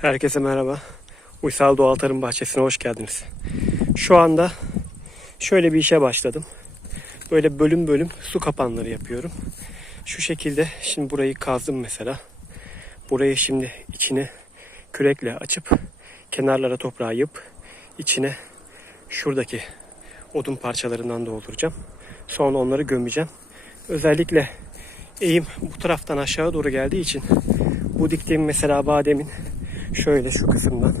Herkese merhaba. Uysal Doğal Tarım Bahçesi'ne hoş geldiniz. Şu anda şöyle bir işe başladım. Böyle bölüm bölüm su kapanları yapıyorum. Şu şekilde şimdi burayı kazdım mesela. Burayı şimdi içine kürekle açıp kenarlara toprağı yıp içine şuradaki odun parçalarından dolduracağım. Sonra onları gömeceğim. Özellikle eğim bu taraftan aşağı doğru geldiği için bu diktiğim mesela bademin şöyle şu kısımdan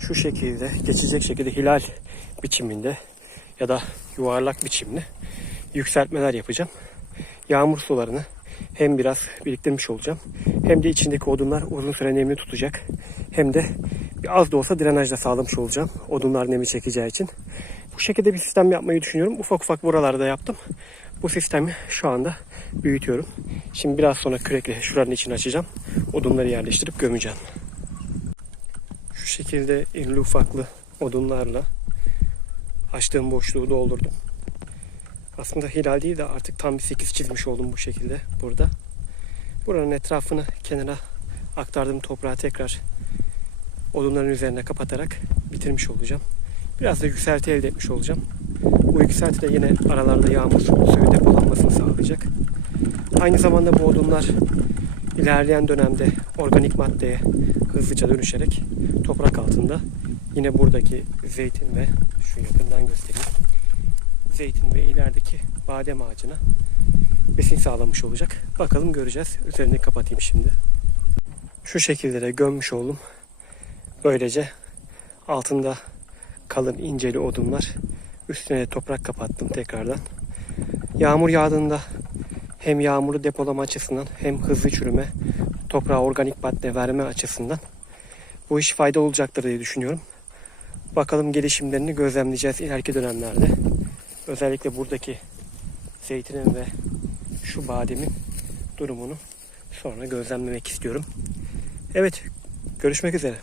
şu şekilde geçecek şekilde hilal biçiminde ya da yuvarlak biçimli yükseltmeler yapacağım. Yağmur sularını hem biraz biriktirmiş olacağım hem de içindeki odunlar uzun süre nemli tutacak hem de bir az da olsa drenaj da sağlamış olacağım odunlar nemi çekeceği için. Bu şekilde bir sistem yapmayı düşünüyorum. Ufak ufak buralarda yaptım. Bu sistemi şu anda büyütüyorum. Şimdi biraz sonra kürekle şuranın içini açacağım. Odunları yerleştirip gömeceğim. Şu şekilde irli ufaklı odunlarla açtığım boşluğu doldurdum. Aslında hilal değil de artık tam bir 8 çizmiş oldum bu şekilde burada. Buranın etrafını kenara aktardığım toprağı tekrar odunların üzerine kapatarak bitirmiş olacağım. Biraz da yükselti elde etmiş olacağım. Bu yükselti de yine aralarda yağmur suyu depolanmasını sağlayacak. Aynı zamanda bu odunlar ilerleyen dönemde organik maddeye hızlıca dönüşerek toprak altında yine buradaki zeytin ve şu yakından göstereyim. Zeytin ve ilerideki badem ağacına besin sağlamış olacak. Bakalım göreceğiz. Üzerini kapatayım şimdi. Şu şekilde de gömmüş oldum. Böylece altında kalın inceli odunlar. Üstüne toprak kapattım tekrardan. Yağmur yağdığında hem yağmuru depolama açısından hem hızlı çürüme, toprağa organik madde verme açısından bu iş fayda olacaktır diye düşünüyorum. Bakalım gelişimlerini gözlemleyeceğiz ileriki dönemlerde. Özellikle buradaki zeytinin ve şu bademin durumunu sonra gözlemlemek istiyorum. Evet, görüşmek üzere.